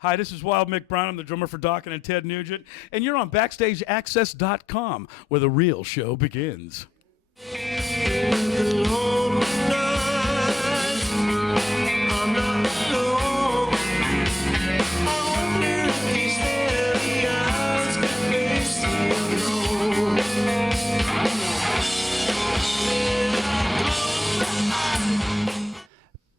Hi, this is Wild Mick Braun. I'm the drummer for Dokken and Ted Nugent, and you're on BackstageAxxess.com, where the real show begins.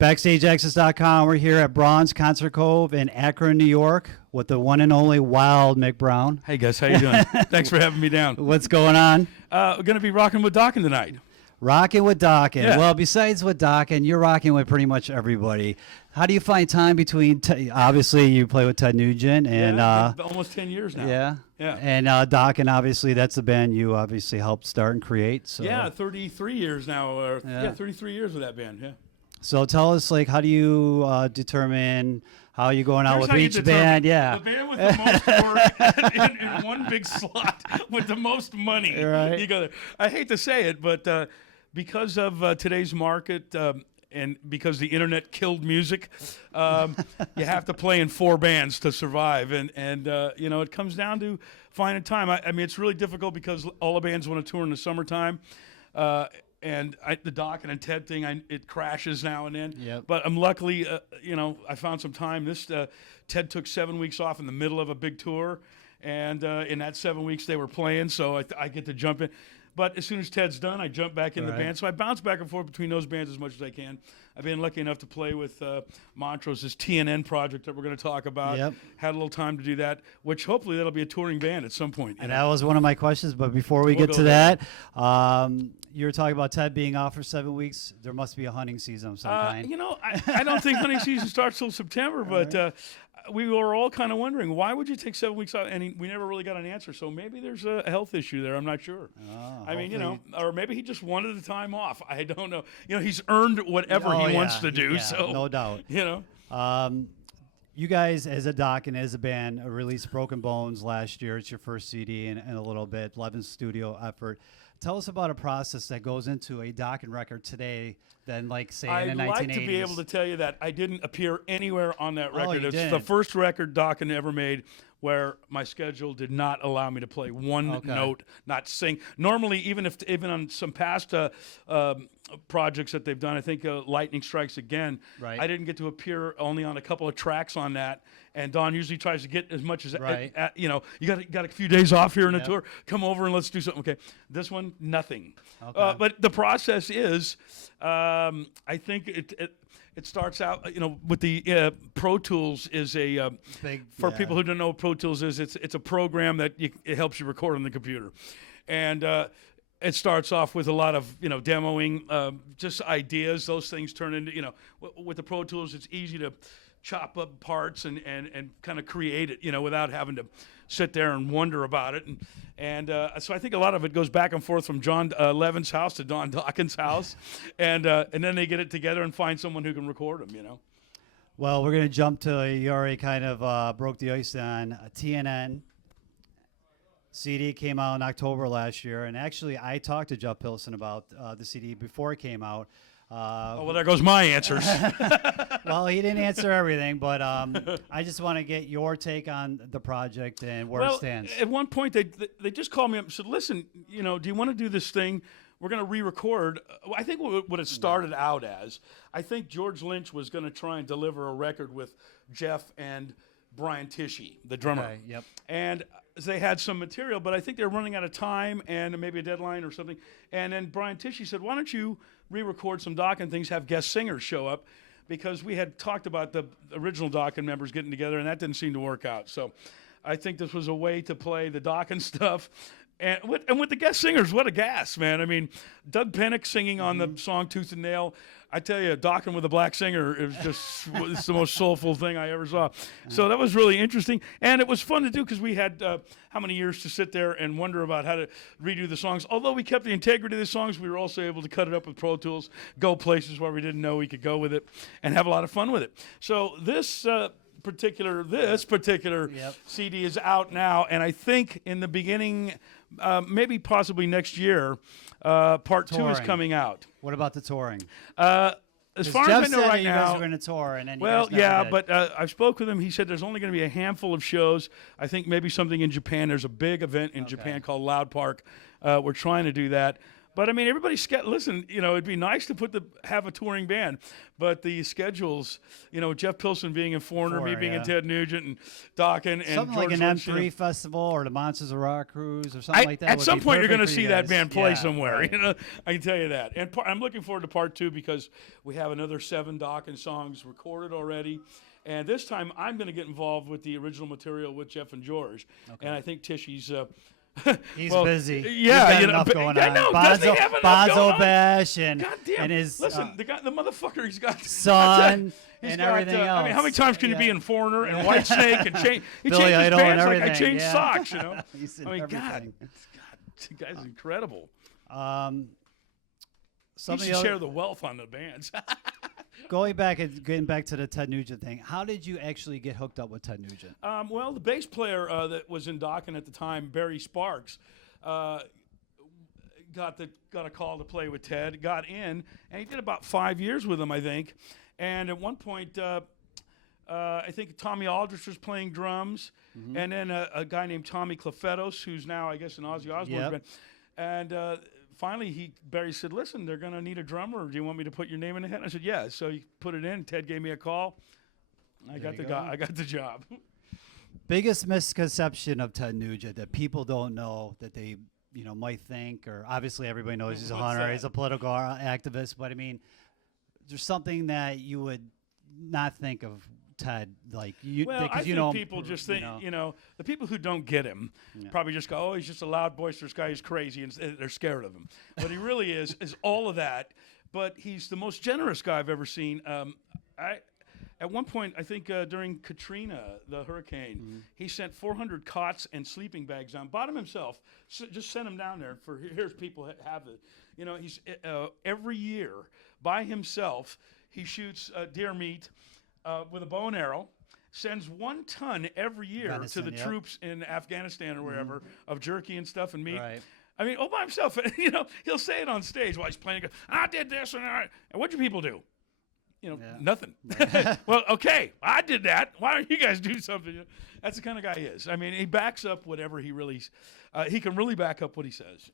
BackstageAxxess.com. We're here at Braun's Concert Cove in Akron, New York, with the one and only Wild Mick Braun. Hey guys, how you doing? Thanks for having me down. What's going on? We're going to be rocking with Dokken tonight. Rocking with Dokken. Yeah. Well, besides with Dokken, you're rocking with pretty much everybody. How do you find time between? Obviously, you play with Ted Nugent, and almost 10 years now. Yeah. And Dokken, obviously, that's the band you obviously helped start and create. So yeah, 33 years now. 33 years with that band. Yeah. So tell us, like, how do you determine how you're going out Here's with each band? Yeah. The band with the most work in one big slot with the most money. Right. You go there. I hate to say it, but because of today's market and because the internet killed music, you have to play in 4 bands to survive. And you know, it comes down to finding time. I mean, it's really difficult because all the bands want to tour in the summertime. And the Dokken and Ted thing, it crashes now and then. Yep. But I'm luckily, you know, I found some time. Ted took 7 weeks off in the middle of a big tour, and in that 7 weeks they were playing, so I get to jump in. But as soon as Ted's done, I jump back in the band. So I bounce back and forth between those bands as much as I can. I've been lucky enough to play with Montrose, this TNN project that we're going to talk about. Yep. Had a little time to do that, which hopefully that'll be a touring band at some point. And that was one of my questions. But before we We'll get to there. that, you were talking about Ted being off for 7 weeks. There must be a hunting season of some kind. You know, I don't think hunting season starts till September, but we were all kind of wondering, why would you take 7 weeks out? And we never really got an answer. So maybe there's a health issue there. I'm not sure. I mean, you know, or maybe he just wanted the time off. I don't know. You know, he's earned whatever he wants to do. Yeah, so no doubt. You know. You guys, as a Dokken, as a band, released Broken Bones last year. It's your first CD in a little bit, 11 studio effort. Tell us about a process that goes into a Dokken record today than, like, say, in the 1980s. I'd like to be able to tell you that I didn't appear anywhere on that record. you It's didn't. the first record Dokken ever made where my schedule did not allow me to play one note, not sing. Normally, even on some past projects that they've done, I think Lightning Strikes Again, I didn't get to appear only on a couple of tracks on that. And Don usually tries to get as much as, you know, you got a few days off here in the tour. Come over and let's do something. Okay, this one, nothing. But the process is, I think it starts out, you know, with the Pro Tools is a for people who don't know what Pro Tools is, it's a program that it helps you record on the computer, and it starts off with a lot of, you know, demoing, just ideas. Those things turn into, you know, with the Pro Tools, it's easy to chop up parts and kind of create it, you know, without having to sit there and wonder about it. And so I think a lot of it goes back and forth from John Levin's house to Don Dokken's house. And then they get it together and find someone who can record them, you know. Well, we're going to jump to, you already kind of broke the ice on TNN. CD came out in October last year. And actually, I talked to Jeff Pilson about the CD before it came out. Well, there goes my answers. Well, he didn't answer everything, but I just want to get your take on the project and where it stands. At one point, they just called me up and said, listen, you know, do you want to do this thing? We're going to re-record. I think what it started out as, I think George Lynch was going to try and deliver a record with Jeff and Brian Tishy, the drummer. Okay, yep. And they had some material, but I think they were running out of time and maybe a deadline or something. And then Brian Tishy said, why don't you re-record some Dokken things, have guest singers show up? Because we had talked about the original Dokken members getting together, and that didn't seem to work out. So I think this was a way to play the Dokken stuff. And with the guest singers, what a gas, man. I mean, Doug Pennick singing on the song Tooth and Nail. I tell you, Dokken with a black singer, it was just it's the most soulful thing I ever saw. So that was really interesting. And it was fun to do because we had how many years to sit there and wonder about how to redo the songs. Although we kept the integrity of the songs, we were also able to cut it up with Pro Tools, go places where we didn't know we could go with it, and have a lot of fun with it. So this particular CD is out now, and I think in the beginning, maybe possibly next year, part 2 is coming out. What about the touring? as far Jeff as I know said right you guys now, were going to tour, and then you well, guys never yeah, did. but I spoke with him. He said there's only going to be a handful of shows. I think maybe something in Japan. There's a big event in Japan called Loud Park. We're trying to do that. But I mean, everybody's listen. You know, it'd be nice to have a touring band, but the schedules. You know, Jeff Pilson being in Foreigner, me being in Ted Nugent and Dokken and something George like an Lynch, M3 festival or the Monsters of Rock cruise or something like that. At some point, you're going to see that band play Yeah, somewhere. right. You know, I can tell you that. And I'm looking forward to part 2 because we have another 7 Dokken songs recorded already. And this time, I'm going to get involved with the original material with Jeff and George. Okay. And I think Tishy's. He's well, busy. Yeah, He's got you know, enough going I on. know. Does he have enough going on? Bash and God damn. and his Listen, the motherfucker, he's got son he's and got, everything else. I mean, how many times can you be in Foreigner and White Snake and change? He Billy changed his Idol and pants like I everything, changed yeah. socks. You know. He's in I mean, everything. God, the guy's incredible. Some He of should the share other, the wealth on the bands. getting back to the Ted Nugent thing. How did you actually get hooked up with Ted Nugent? Well, the bass player that was in Dokken at the time, Barry Sparks, got a call to play with Ted, got in, and he did about 5 years with him, I think. And at one point, I think Tommy Aldrich was playing drums, and then a guy named Tommy Clefetos, who's now, I guess, in Ozzy Osbourne's band. And finally, Barry said, "Listen, they're going to need a drummer. Do you want me to put your name in the hat?" I said, "Yeah." So he put it in. Ted gave me a call. I got the job. Biggest misconception of Ted Nugent that people don't know that they might think, or obviously everybody knows he's a hunter, he's a political activist, but I mean, there's something that you would not think of Ted, like you. Well, I think know people just think, the people who don't get him probably just go, "Oh, he's just a loud, boisterous guy. He's crazy," and they're scared of him. But he really is all of that. But he's the most generous guy I've ever seen. At one point, I think during Katrina, the hurricane, he sent 400 cots and sleeping bags down. Bought them himself. Just sent them down there for here's people have it. You know, he's every year by himself. He shoots deer meat with a bow and arrow. Sends 1 ton every year to the troops in Afghanistan or wherever of jerky and stuff and meat. Right. I mean, all by himself. He'll say it on stage while he's playing. He goes, "I did this and that." And what do people do? Nothing. Well, okay, I did that. Why don't you guys do something? That's the kind of guy he is. I mean, he backs up whatever he really. He can really back up what he says,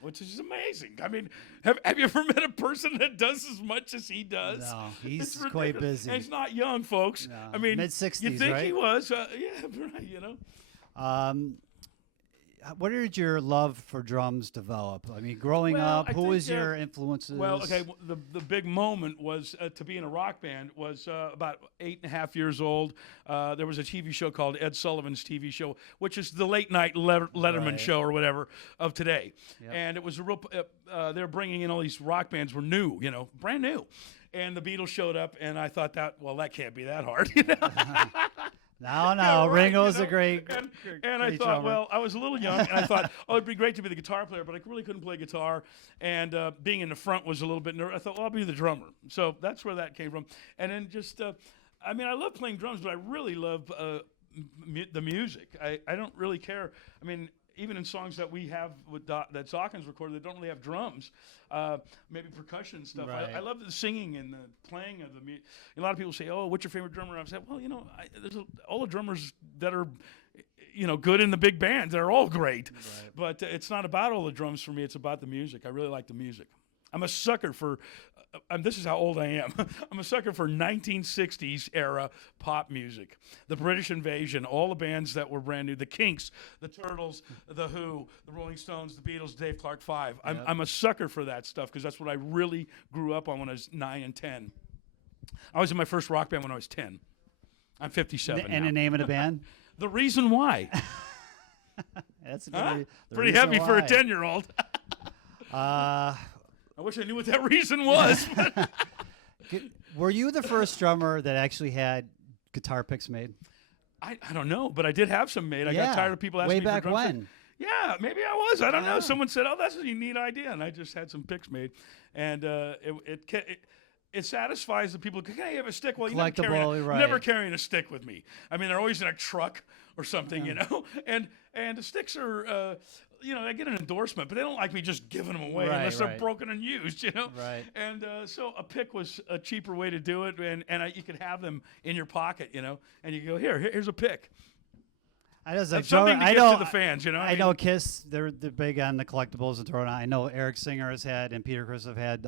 which is amazing. I mean, have you ever met a person that does as much as he does? No, he's quite busy. And he's not young, folks. No. I mean, mid-60s, you think right? he was? Yeah, right. What did your love for drums develop? I mean, growing up, who was your influences? Well, okay, the big moment was to be in a rock band was about 8.5 years old. There was a TV show called Ed Sullivan's TV show, which is the late night Letterman show or whatever of today. Yep. And it was a real. They were bringing in all these rock bands were new, brand new. And the Beatles showed up, and I thought that can't be that hard. No, Yeah, right, Ringo's a great. And I thought, well, I was a little young, and I thought, it'd be great to be the guitar player, but I really couldn't play guitar, and being in the front was a little bit nervous. I thought, well, I'll be the drummer. So that's where that came from. And then just, I love playing drums, but I really love the music. I don't really care. I mean, even in songs that we have with that Dokken's recorded, they don't really have drums, maybe percussion stuff. Right. I love the singing and the playing of the music. A lot of people say, "Oh, what's your favorite drummer?" I've said, "Well, all the drummers that are, good in the big bands. They're all great, but it's not about all the drums for me. It's about the music. I really like the music. I'm a sucker for." This is how old I am. I'm a sucker for 1960s era pop music. The British Invasion, all the bands that were brand new, the Kinks, the Turtles, the Who, the Rolling Stones, the Beatles, Dave Clark 5. I'm a sucker for that stuff because that's what I really grew up on when I was 9 and 10. I was in my first rock band when I was 10. I'm 57 And now. the name of the band? The Reason Why. That's pretty heavy for a 10-year-old. I wish I knew what that reason was. Were you the first drummer that actually had guitar picks made? I don't know, but I did have some made. I got tired of people asking way me back for drum when. Yeah, maybe I was. I don't know. Someone said, "Oh, that's a neat idea," and I just had some picks made, and it satisfies the people. Hey, you have a stick? Well, you're never carrying a stick with me. I mean, they're always in a truck or something, and the sticks are. I get an endorsement, but they don't like me just giving them away Right, unless they're right. broken and used, Right. And so a pick was a cheaper way to do it, and you could have them in your pocket, and you go, here's a pick. I just like Something to give know to the fans, I know Kiss, they're big on the collectibles and throwing out. I know Eric Singer has had and Peter Criss have had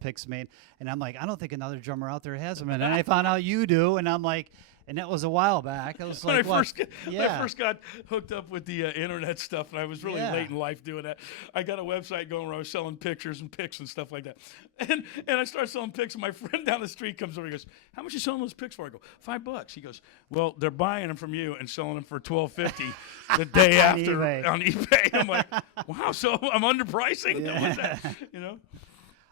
picks made, and I'm like, I don't think another drummer out there has them. And then I found out you do, and I'm like, and that was a while back. I was when like, I first got hooked up with the internet stuff, and I was really late in life doing that. I got a website going where I was selling pictures and pics and stuff like that. And I started selling pics, and my friend down the street comes over. He goes, "How much are you selling those pics for?" I go, $5. He goes, "Well, they're buying them from you and selling them for $12.50 the day after on eBay." I'm like, "Wow, so I'm underpricing?" Yeah. What's that?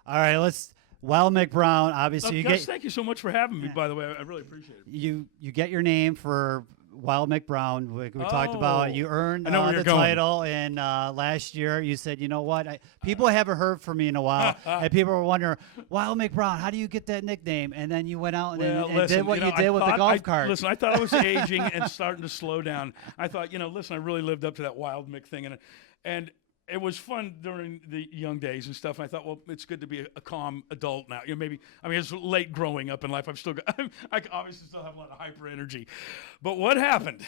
All right, let's. Wild Mick Braun, obviously, Gus, thank you so much for having me. By the way, I really appreciate it. You get your name for Wild Mick Braun. We talked about you earned the title, and last year you said, you know what, people haven't heard from me in a while, and people were wondering, Wild Mick Braun, how do you get that nickname? And then you went out and did what you did with the golf cart. Listen, I thought I was aging and starting to slow down. I thought, listen, I really lived up to that Wild Mick thing, and it was fun during the young days and stuff. And I thought, well, it's good to be a calm adult now. It's late growing up in life. I obviously still have a lot of hyper energy. But what happened?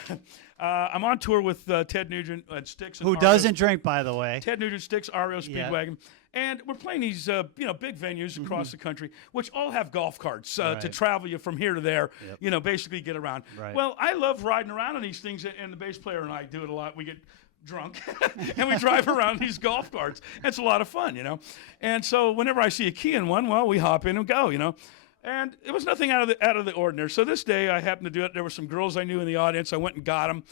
I'm on tour with Ted Nugent and Styx. Who doesn't drink, by the way. Ted Nugent, Styx, REO Speedwagon. And we're playing these, big venues across the country, which all have golf carts to travel you from here to there, basically get around. Right. Well, I love riding around on these things, and the bass player and I do it a lot. We get drunk and we drive around these golf carts. It's a lot of fun, And so whenever I see a key in one, well, we hop in and go, And it was nothing out of the ordinary. So this day I happened to do it. There were some girls I knew in the audience. I went and got them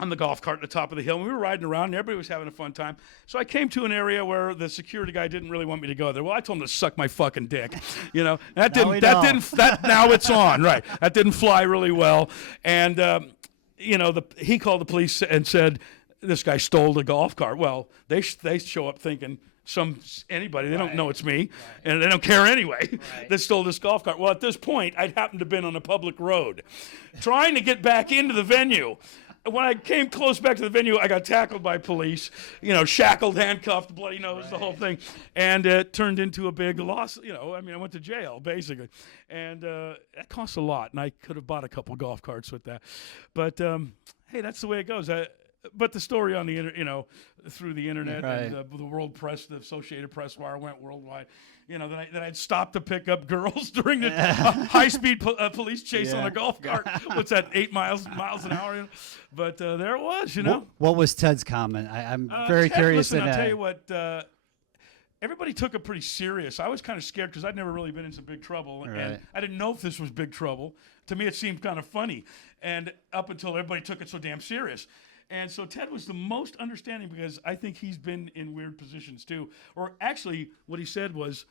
on the golf cart at the top of the hill. And we were riding around, and everybody was having a fun time. So I came to an area where the security guy didn't really want me to go there. Well, I told him to suck my fucking dick. Now it's on, right? That didn't fly really well. And he called the police and said this guy stole the golf cart. Well, they show up thinking anybody. They don't know it's me, and they don't care anyway. They stole this golf cart. Well, at this point, I'd happened to have been on a public road, trying to get back into the venue. When I came close back to the venue, I got tackled by police, shackled, handcuffed, bloody nose, the whole thing. And it turned into a big loss. I went to jail, basically. And that cost a lot, and I could have bought a couple golf carts with that. But, hey, that's the way it goes. But the story on the through the internet and the world press, the Associated Press wire went worldwide. That I'd stopped to pick up girls during the high-speed police chase on a golf cart. What's that, 8 miles an hour? But there it was, What was Ted's comment? I'm very curious. Listen, I'll tell you what. Everybody took it pretty serious. I was kind of scared because I'd never really been in some big trouble, and I didn't know if this was big trouble. To me, it seemed kind of funny, and up until everybody took it so damn serious. And so Ted was the most understanding because I think he's been in weird positions too. Or actually, what he said was,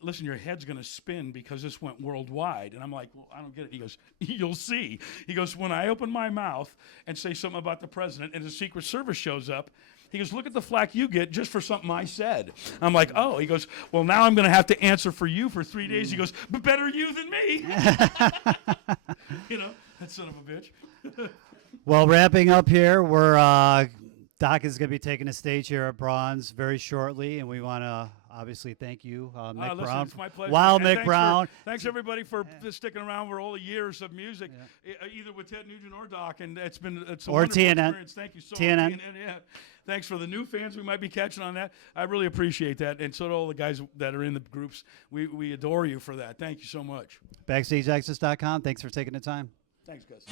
listen, your head's going to spin because this went worldwide. And I'm like, well, I don't get it. He goes, you'll see. He goes, when I open my mouth and say something about the president and the Secret Service shows up, he goes, look at the flack you get just for something I said. I'm like, oh. He goes, well, now I'm going to have to answer for you for 3 days. He goes, but better you than me. That son of a bitch. Well, wrapping up here, Doc is going to be taking the stage here at Braun's very shortly, and we want to obviously thank you, Mick Braun. It's my pleasure. Wild Mick Braun. Thanks everybody for sticking around for all the years of music, either with Ted Nugent or Doc, and it's a wonderful experience. Thank you so much. TNN. Thanks for the new fans we might be catching on that. I really appreciate that, and so do all the guys that are in the groups. We adore you for that. Thank you so much. BackstageAxxess.com. Thanks for taking the time. Thanks, guys.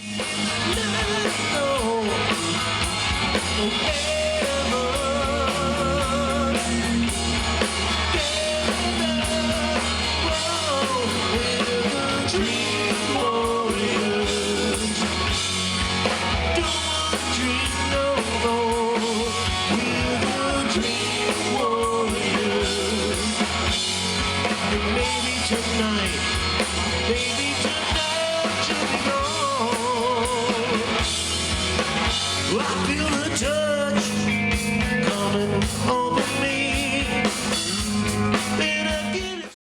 Okay.